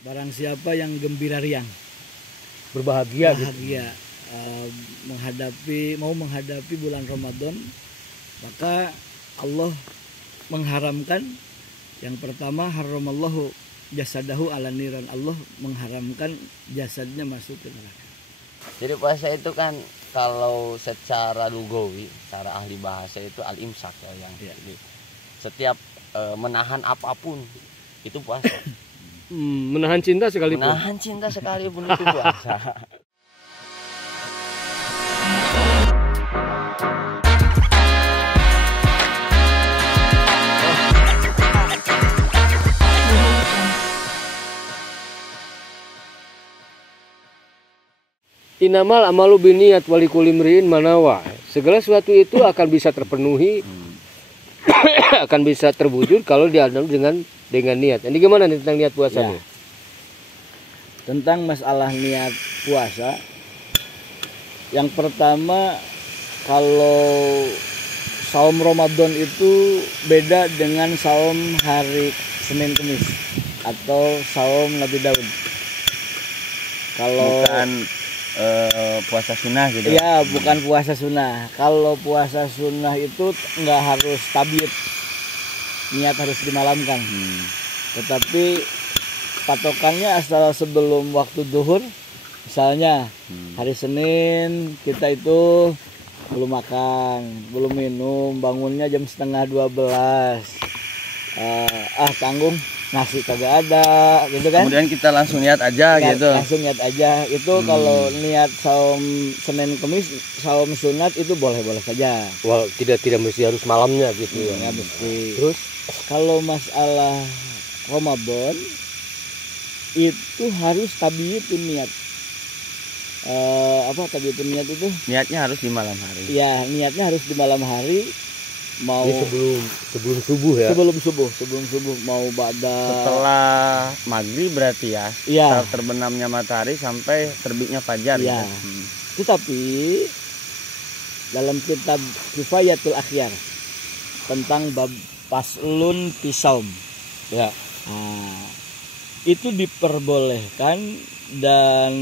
Barang siapa yang gembira riang, Berbahagia gitu. bahagia, mau menghadapi bulan Ramadan, maka Allah mengharamkan yang pertama, haramallahu jasadahu ala niran. Allah mengharamkan jasadnya masuk ke neraka. Jadi puasa itu kan kalau secara lugawi, secara ahli bahasa itu al-imsak ya, yang jadi setiap menahan apapun itu puasa. Menahan cinta sekalipun. Menahan cinta sekalipun itu puasa. Inamal amalu biniyat walikuli mri'in manawa. Segala sesuatu itu akan bisa terpenuhi, akan bisa terwujud kalau diadam dengan niat. Ini gimana nih tentang niat puasa nih? Tentang masalah niat puasa, yang pertama, kalau saum Ramadan itu beda dengan saum hari Senin Kemis atau saum Nabi Daud. Kalau Bukan puasa sunnah gitu. ya bukan puasa sunnah. Kalau puasa sunnah itu nggak harus tabiat, niat harus dimalamkan. Tetapi patokannya asal sebelum waktu duhur, misalnya hari Senin kita itu belum makan, belum minum, bangunnya jam 11:30. Tanggung nasi kagak ada gitu kan. Kemudian kita langsung niat aja gitu. Langsung niat aja. Itu kalau niat saum Senin Kemis, saum sunat itu boleh-boleh saja. Wah, tidak mesti harus malamnya gitu ya. Nggak mesti. Terus Kalau masalah Ramadan itu harus tabiatun niat. Tabiatun niat itu? Niatnya harus di malam hari. Ya, niatnya harus di malam hari. Mau ini sebelum subuh ya. Sebelum subuh mau pada Setelah maghrib berarti ya. Iya. Setelah terbenamnya matahari sampai terbitnya fajar. Iya. Gitu. Tetapi dalam kitab Kifayatul Akhyar tentang bab paslun pisaum, Ya. itu diperbolehkan dan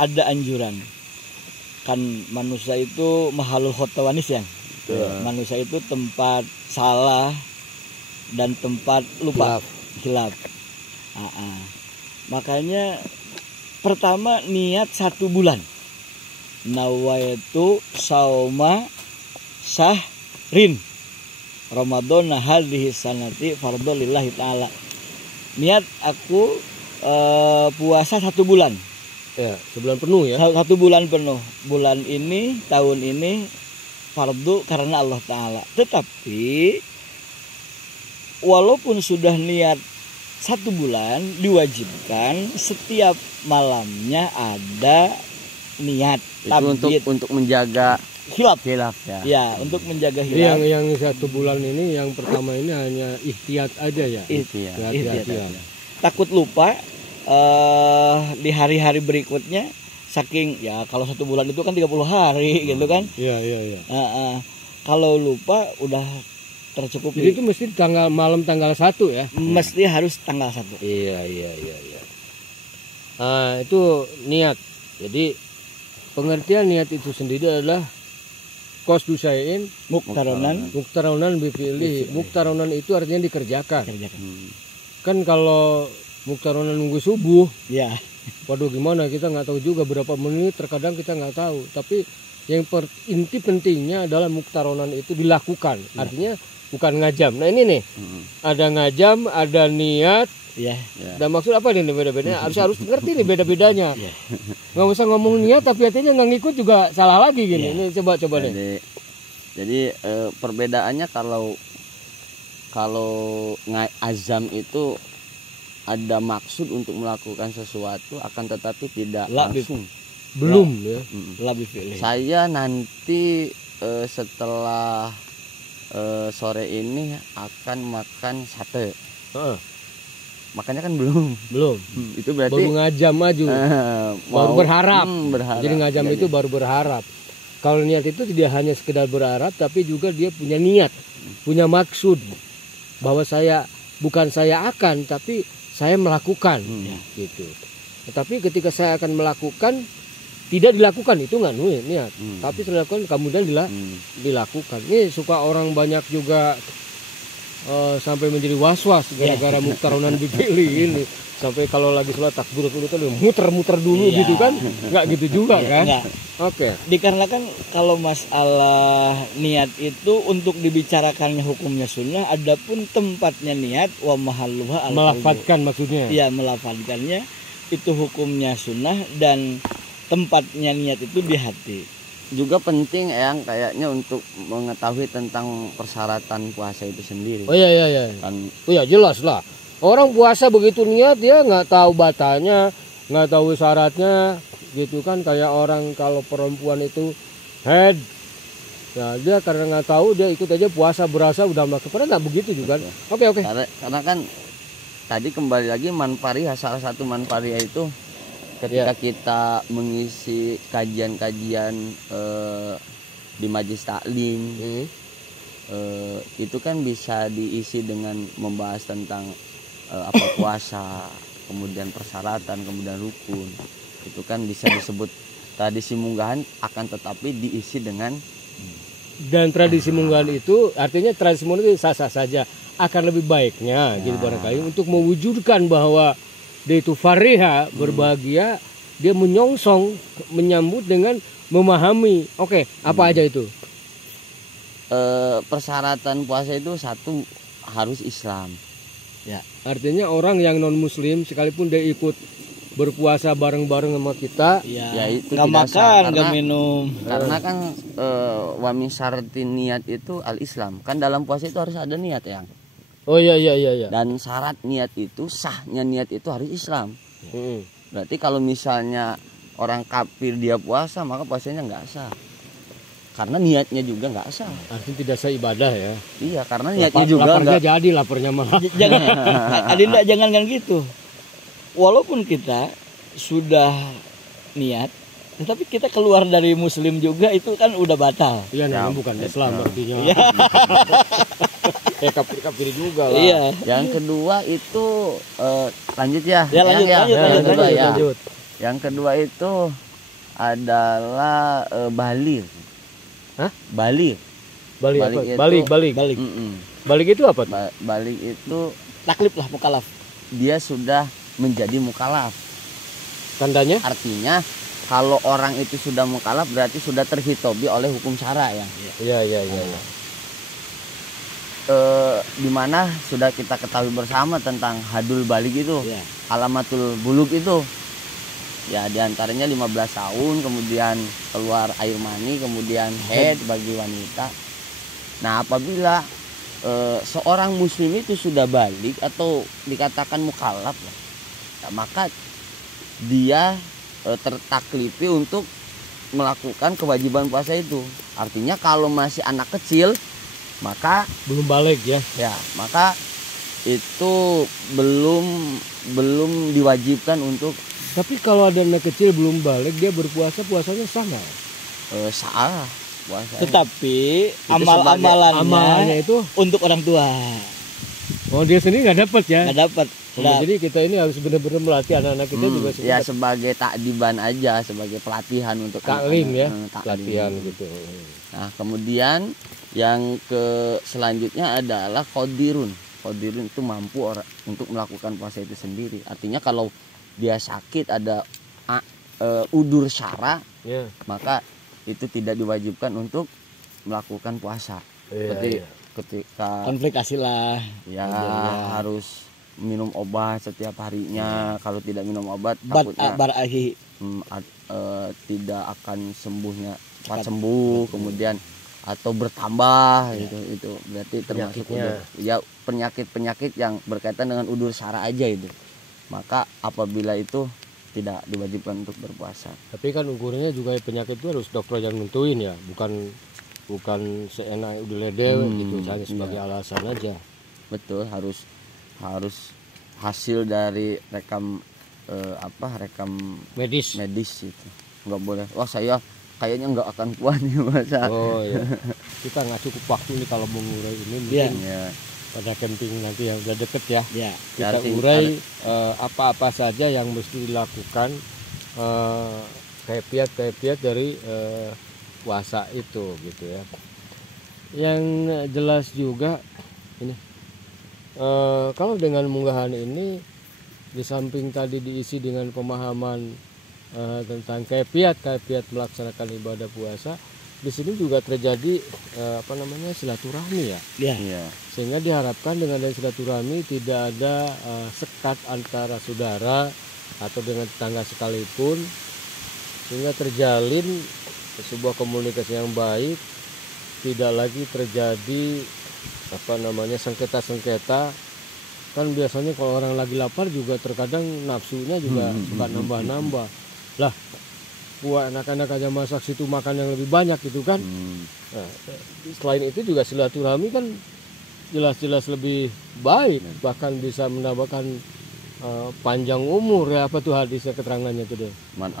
ada anjuran. Kan manusia itu mahalul khotawanis ya. Manusia itu tempat salah dan tempat lupa, hilaf. Makanya pertama niat 1 bulan. Nawaitu sauma syahrin Ramadan hadhihi sanati fardhu lillahi ta'ala. Niat aku puasa 1 bulan. Ya, sebulan penuh ya. 1 bulan penuh. Bulan ini, tahun ini fardu karena Allah Ta'ala. Tetapi walaupun sudah niat 1 bulan, diwajibkan setiap malamnya ada niat Itu untuk menjaga hilaf ya. Ya, untuk menjaga hilaf. Yang 1 bulan ini, yang pertama ini hanya ihtiyat aja ya. Ihtiyat. Takut lupa di hari-hari berikutnya. Saking ya, kalau 1 bulan itu kan 30 hari gitu kan. Iya. Kalau lupa udah tercukupi. Jadi itu mesti malam tanggal 1 ya. Mesti harus tanggal 1. Iya. Itu niat. Jadi pengertian niat itu sendiri adalah qasdu syai'in muktaronan bifili. Muktaronan itu artinya dikerjakan. Kan kalau muktaronan nunggu subuh, ya. Waduh, gimana, kita nggak tahu juga berapa menit, terkadang kita nggak tahu. Tapi yang inti pentingnya adalah muktaronan itu dilakukan. Artinya bukan ngajam. Nah ini nih, ada ngajam, ada niat. Ya. Dan maksud apa nih beda-bedanya? Harus ngerti nih beda-bedanya. Nggak usah ngomong niat tapi artinya nggak ngikut juga salah lagi gini. Ini coba nih. Jadi perbedaannya kalau azam itu ada maksud untuk melakukan sesuatu, akan tetapi tidak langsung. Belum ya. Saya nanti setelah sore ini akan makan sate. Makanya kan belum. Itu berarti baru ngajam maju. Baru berharap. Jadi ngajam itu baru berharap. Kalau niat itu tidak hanya sekedar berharap, tapi juga dia punya niat, punya maksud bahwa bukan saya akan, tapi saya melakukan gitu. Tetapi ketika saya akan melakukan tidak dilakukan itu nggak niat, tapi dilakukan kemudian dilakukan. Ini suka orang banyak juga sampai menjadi was-was gara-gara muktaronan dipilih ini. Sampai kalau lagi sholat takbir dulu tuh muter-muter dulu gitu kan, nggak gitu juga kan? Oke. Dikarenakan kalau masalah niat itu untuk dibicarakannya hukumnya sunnah, adapun tempatnya niat wa mahalluha al-qalbu. Melafadzkan maksudnya. Iya, melafadzkannya itu hukumnya sunnah dan tempatnya niat itu di hati. Juga penting yang kayaknya untuk mengetahui tentang persyaratan puasa itu sendiri. Oh iya. Kan, Oh ya jelas lah. Orang puasa begitu niat dia nggak tahu batanya, nggak tahu syaratnya, gitu kan. Kayak orang kalau perempuan itu head, ya dia karena nggak tahu dia ikut aja puasa berasa udah melakukan. Padahal nggak begitu juga. Oke. karena kan tadi kembali lagi manfaria, salah satu manfaria itu ketika kita mengisi kajian-kajian di majelis taklim, itu kan bisa diisi dengan membahas tentang apa puasa, kemudian persyaratan, kemudian rukun. Itu kan bisa disebut tradisi munggahan, akan tetapi diisi dengan dan tradisi munggahan itu artinya tradisi munggahan itu sah-sah saja. Akan lebih baiknya gitu barangkali untuk mewujudkan bahwa dia itu fariha, berbahagia, dia menyongsong menyambut dengan memahami. Oke, apa aja itu? Persyaratan puasa itu satu harus Islam. Ya, artinya orang yang non muslim sekalipun dia ikut berpuasa bareng-bareng sama kita, ya itu nggak tidak makan, sah. nggak minum. Karena kan wa min syaratin niat itu al-Islam. Kan dalam puasa itu harus ada niat yang. Oh iya. Dan syarat niat itu, sahnya niat itu harus Islam. Berarti kalau misalnya orang kafir dia puasa, maka puasanya nggak sah. Karena niatnya juga nggak sah. Artinya tidak sah ibadah ya. Iya, karena niatnya juga laparnya nggak. jadi laparnya malah. Jangan, Adinda jangan kan gitu. Walaupun kita sudah niat, tapi kita keluar dari muslim juga itu kan udah batal. Iya, namanya bukan Islam artinya. Kafir juga lah. Iya. Yang kedua itu lanjut ya. Ya, lanjut. Yang kedua itu adalah balir. Hah? Balir. Balik. Balik itu apa? Balik itu Taklif lah, mukalaf. dia sudah menjadi mukalaf. Tandanya? Artinya kalau orang itu sudah mukalaf berarti sudah terhitobi oleh hukum syara ya. Iya. Dimana sudah kita ketahui bersama tentang hadul balik itu, alamatul buluk itu. Ya diantaranya 15 tahun, kemudian keluar air mani, kemudian head bagi wanita. Nah apabila seorang muslim itu sudah balik atau dikatakan mukallaf, maka dia tertaklifi untuk melakukan kewajiban puasa itu. Artinya kalau masih anak kecil maka belum balik ya. Ya, maka itu belum diwajibkan untuk. Tapi kalau ada anak kecil belum balik dia berpuasa, puasanya sah nggak? Salah puasa. Tetapi Itu Amalannya itu untuk orang tua. Oh dia sendiri nggak dapat ya? Nggak dapat. Jadi kita ini harus benar-benar melatih anak-anak kita juga ya sebagai takdiban aja, sebagai pelatihan untuk taklim ya, pelatihan gitu. Nah kemudian yang selanjutnya adalah qadirun. Qadirun itu mampu orang untuk melakukan puasa itu sendiri. Artinya kalau dia sakit ada udur syara, maka itu tidak diwajibkan untuk melakukan puasa. Seperti ketika konflik lah. Ya harus minum obat setiap harinya. Kalau tidak minum obat takutnya tidak akan cepat sembuh, kemudian atau bertambah itu berarti termasuk penyakit yang berkaitan dengan udur syara aja itu. Maka apabila itu tidak diwajibkan untuk berpuasa. Tapi kan ukurnya juga penyakit itu harus dokter yang nentuin ya, bukan seenak udah ledel gitu hanya sebagai alasan aja. Betul, harus hasil dari rekam medis itu. Nggak boleh. Wah saya kayaknya nggak akan kuat nih puasa. Oh iya. Kita nggak cukup waktu nih kalau mengurai ini mungkin. Ya. pada camping nanti yang udah deket ya. Ya. Kita Berarti urai apa-apa saja yang mesti dilakukan, kepiat dari puasa itu gitu ya. Yang jelas juga ini kalau dengan munggahan ini di samping tadi diisi dengan pemahaman tentang kepiat melaksanakan ibadah puasa, di sini juga terjadi silaturahmi ya. Iya. Sehingga diharapkan dengan adanya silaturahmi tidak ada sekat antara saudara atau dengan tetangga sekalipun, sehingga terjalin sebuah komunikasi yang baik, tidak lagi terjadi sengketa-sengketa. Kan biasanya kalau orang lagi lapar juga terkadang nafsunya juga suka nambah-nambah lah. Buat anak-anak aja masak situ makan yang lebih banyak gitu kan. Nah, selain itu juga silaturahmi kan jelas-jelas lebih baik, bahkan bisa menambahkan panjang umur ya. Apa tuh hadisnya, keterangannya tuh deh? Man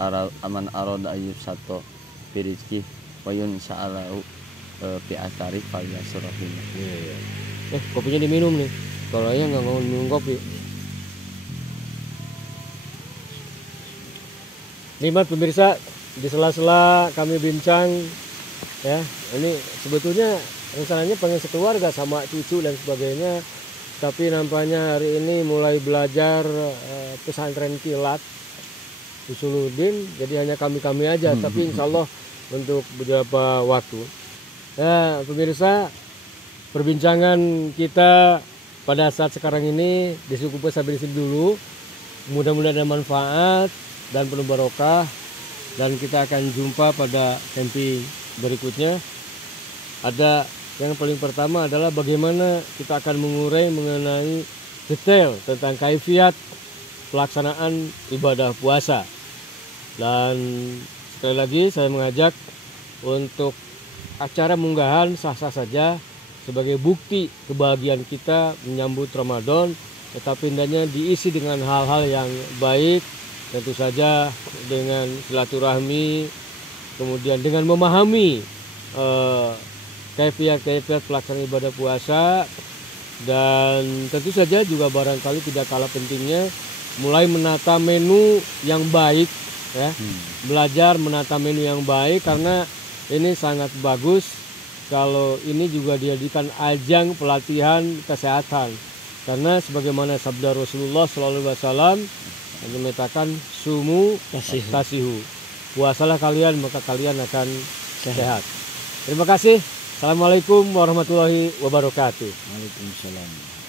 arada ayyub sato birizki wa yunsa'alahu fi asari fal yasrahim. Kopinya diminum nih. Kalau aja nggak mau minum kopi. Nikmat pemirsa, di sela-sela kami bincang ya, ini sebetulnya rencananya pengen sekeluarga sama cucu dan sebagainya, tapi nampaknya hari ini mulai belajar pesantren kilat Usuluddin, jadi hanya kami aja, tapi insya Allah untuk beberapa waktu ya. Pemirsa, perbincangan kita pada saat sekarang ini cukup sampai di sini dulu. Mudah-mudahan ada manfaat dan penuh barokah, dan kita akan jumpa pada camping berikutnya. Ada yang paling pertama adalah bagaimana kita akan mengurai mengenai detail tentang kaifiat pelaksanaan ibadah puasa. Dan sekali lagi saya mengajak untuk acara munggahan sah-sah saja sebagai bukti kebahagiaan kita menyambut Ramadan, tetapi hendaknya diisi dengan hal-hal yang baik, tentu saja dengan silaturahmi, kemudian dengan memahami kaifiat pelaksanaan ibadah puasa, dan tentu saja juga barangkali tidak kalah pentingnya mulai menata menu yang baik ya. Belajar menata menu yang baik, karena ini sangat bagus kalau ini juga dijadikan ajang pelatihan kesehatan, karena sebagaimana sabda Rasulullah SAW yang menyatakan sumu tasihu, puasalah kalian maka kalian akan sehat. Terima kasih. Assalamualaikum warahmatullahi wabarakatuh. Waalaikumsalam.